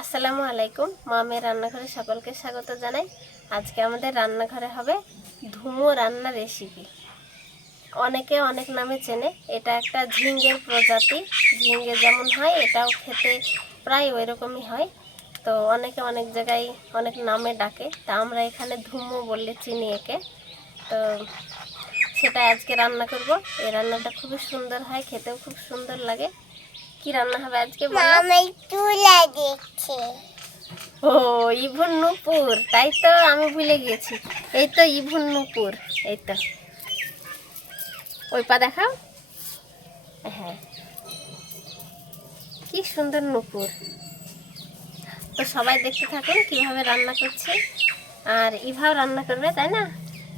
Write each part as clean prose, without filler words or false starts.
আসসালামু আলাইকুম। মামের রান্নাঘরে সকলকে স্বাগত জানাই। আজকে আমাদের রান্নাঘরে হবে ধুমো রান্না রেসিপি। অনেকে অনেক নামে চেনে। এটা একটা ঝিঙ্গের প্রজাতি। ঝিঙ্গে যেমন হয় এটাও খেতে প্রায় ওই রকমই হয়। তো অনেকে অনেক জায়গায় অনেক নামে ডাকে, তা আমরা এখানে ধুমো বললে চিনি একে। তো সেটা আজকে রান্না করব। এই রান্নাটা খুবই সুন্দর হয়, খেতেও খুব সুন্দর লাগে। কি রান্না হবে আজকে বলো? ও ইভুন নূপুর, তাই তো আমি ভুলে গিয়েছি। এই তো ইভুন নূপুর, এই তো ওই পা দেখাও। হ্যাঁ, কি সুন্দর নূপুর। তো সবাই দেখতে থাকুন কিভাবে রান্না করছি। আর ইভাও রান্না করবে, তাই না?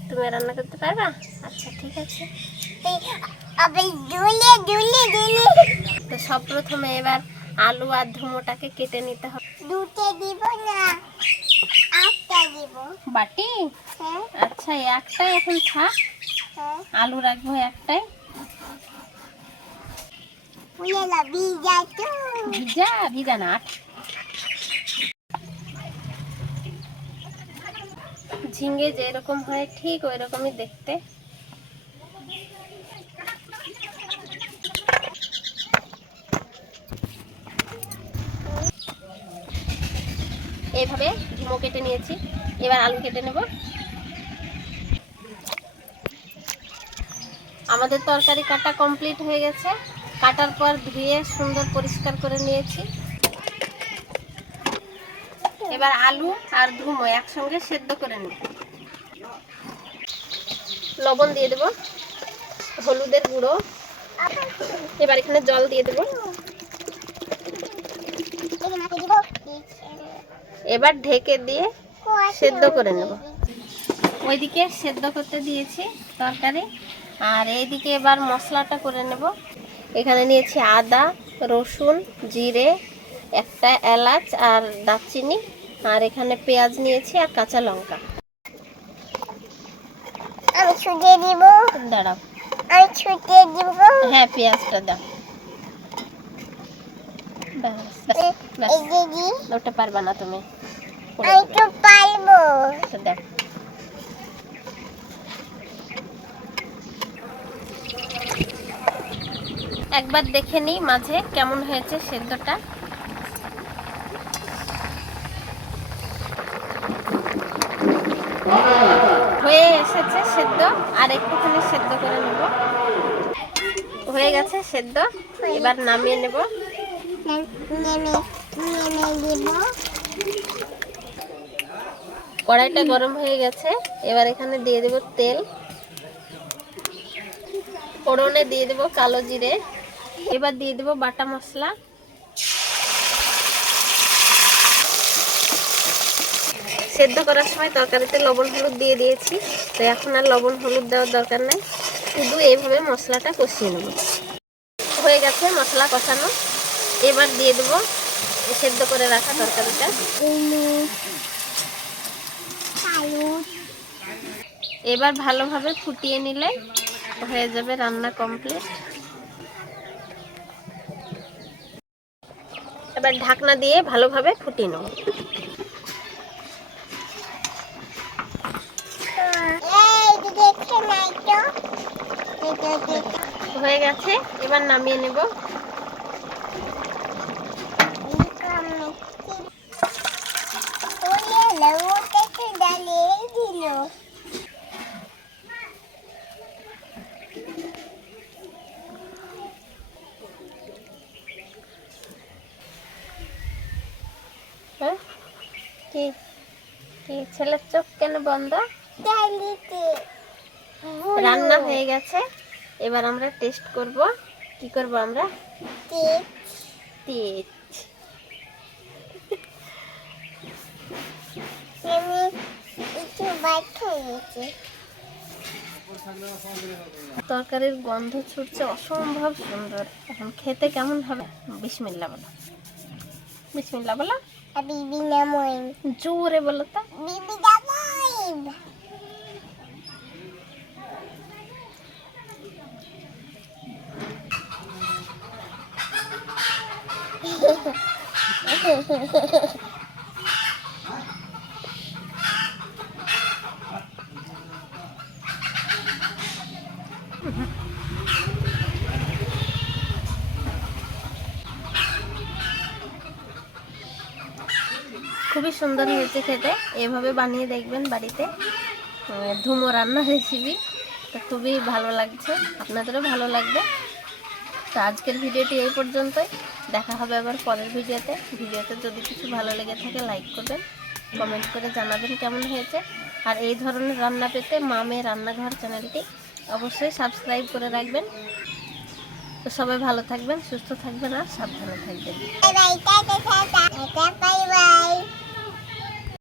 তুমি রান্না করতে পারবা? আচ্ছা, ঠিক আছে। তো সব প্রথমে এবার আলু আর ধুমোটাকে কেটে নিতে হবে। দুটো দিব না, একটা দিব। বাটি? হ্যাঁ। আচ্ছা, একটাই এখন থাক। হ্যাঁ। আলু রাখবো একটাই। ভিজা তো। ভিজা ভিজা না, ঝিঙ্গে যেরকম হয় ঠিক ওই রকমই দেখতে। এইভাবে ধুমো কেটে নিয়েছি। এবার আলু কেটে নেব। আমাদের তরকারি কাটা কমপ্লিট হয়ে গেছে। কাটার পর ধুয়ে সুন্দর পরিষ্কার করে নিয়েছি। এবার আলু আর ধুমো একসঙ্গে সেদ্ধ করে নেব। লবণ দিয়ে দেব, হলুদের গুঁড়ো। এবার এখানে জল দিয়ে দেব। এবার ঢেকে দিয়ে সেদ্ধ করে নেব। ওইদিকে সেদ্ধ করতে দিয়েছি তরকারি, আর এইদিকে এবার মশলাটা করে নেব। এখানে নিয়েছি আদা, রসুন, জিরে, একটা এলাচ আর দারচিনি, আর এখানে পেঁয়াজ নিয়েছি আর কাঁচা লঙ্কা। আমি ছুটে দিব। দাঁড়াও, আমি ছুটে দিব। হ্যাঁ, পেঁয়াজটা দাও। ওটা পারবা না তুমি। আমি তো পারবো। দেখ, একবার দেখে নিই মাঝে কেমন হয়েছে সেদ্ধটা। হয়ে এসেছে সেদ্ধ, আর একটুখানি সেদ্ধ করে নেব। হয়ে গেছে সেদ্ধ, এবার নামিয়ে নেব। কড়াইটা গরম হয়ে গেছে। এবার এখানে দিয়ে দেব তেল। ফোড়নে দিয়ে দেব কালো জিরে। এবার দিয়ে দেব বাটা মশলা। সেদ্ধ করার সময় তরকারিতে লবণ হলুদ দিয়ে দিয়েছি, তো এখন আর লবণ হলুদ দেওয়ার দরকার নাই। শুধু এইভাবে মশলাটা কষিয়ে নেব। হয়ে গেছে মশলা কষানো। এবার দিয়ে দেব সেদ্ধ করে রাখা তরকারিটা। এবার ভালোভাবে ফুটিয়ে নিলে হয়ে যাবে রান্না কমপ্লিট। এবার ঢাকনা দিয়ে ভালোভাবে ফুটিয়ে নেব। হয়ে গেছে, এবার নামিয়ে নেব। হ্যাঁ, কি কি ছেলের চোখ কেন বন্ধ? রান্না হয়ে গেছে, এবার আমরা টেস্ট করব। কি করব আমরা? তেজ। তরকারির গন্ধ ছুটছে অসম্ভব সুন্দর। এখন খেতে কেমন হবে? বিসমিল্লাহ বলো, বিসমিল্লাহ বলো। জোরে বলো তো। খুবই সুন্দর হয়েছে খেতে, এভাবে বানিয়ে দেখবেন বাড়িতে। ধুমো রান্নার রেসিপি, তো খুবই ভালো লাগছে, আপনাদেরও ভালো লাগবে। তো আজকের ভিডিওটি এই পর্যন্তই, দেখা হবে আবার পরের ভিডিওতে যদি কিছু ভালো লেগে থাকে লাইক করবেন, কমেন্ট করে জানাবেন কেমন হয়েছে। আর এই ধরনের রান্না পেতে মামে রান্নাঘর চ্যানেলটি অবশ্যই সাবস্ক্রাইব করে রাখবেন। তো সবাই ভালো থাকবেন, সুস্থ থাকবেন আর সাবধানে থাকবেন। Bye bye, tata tata, bye bye.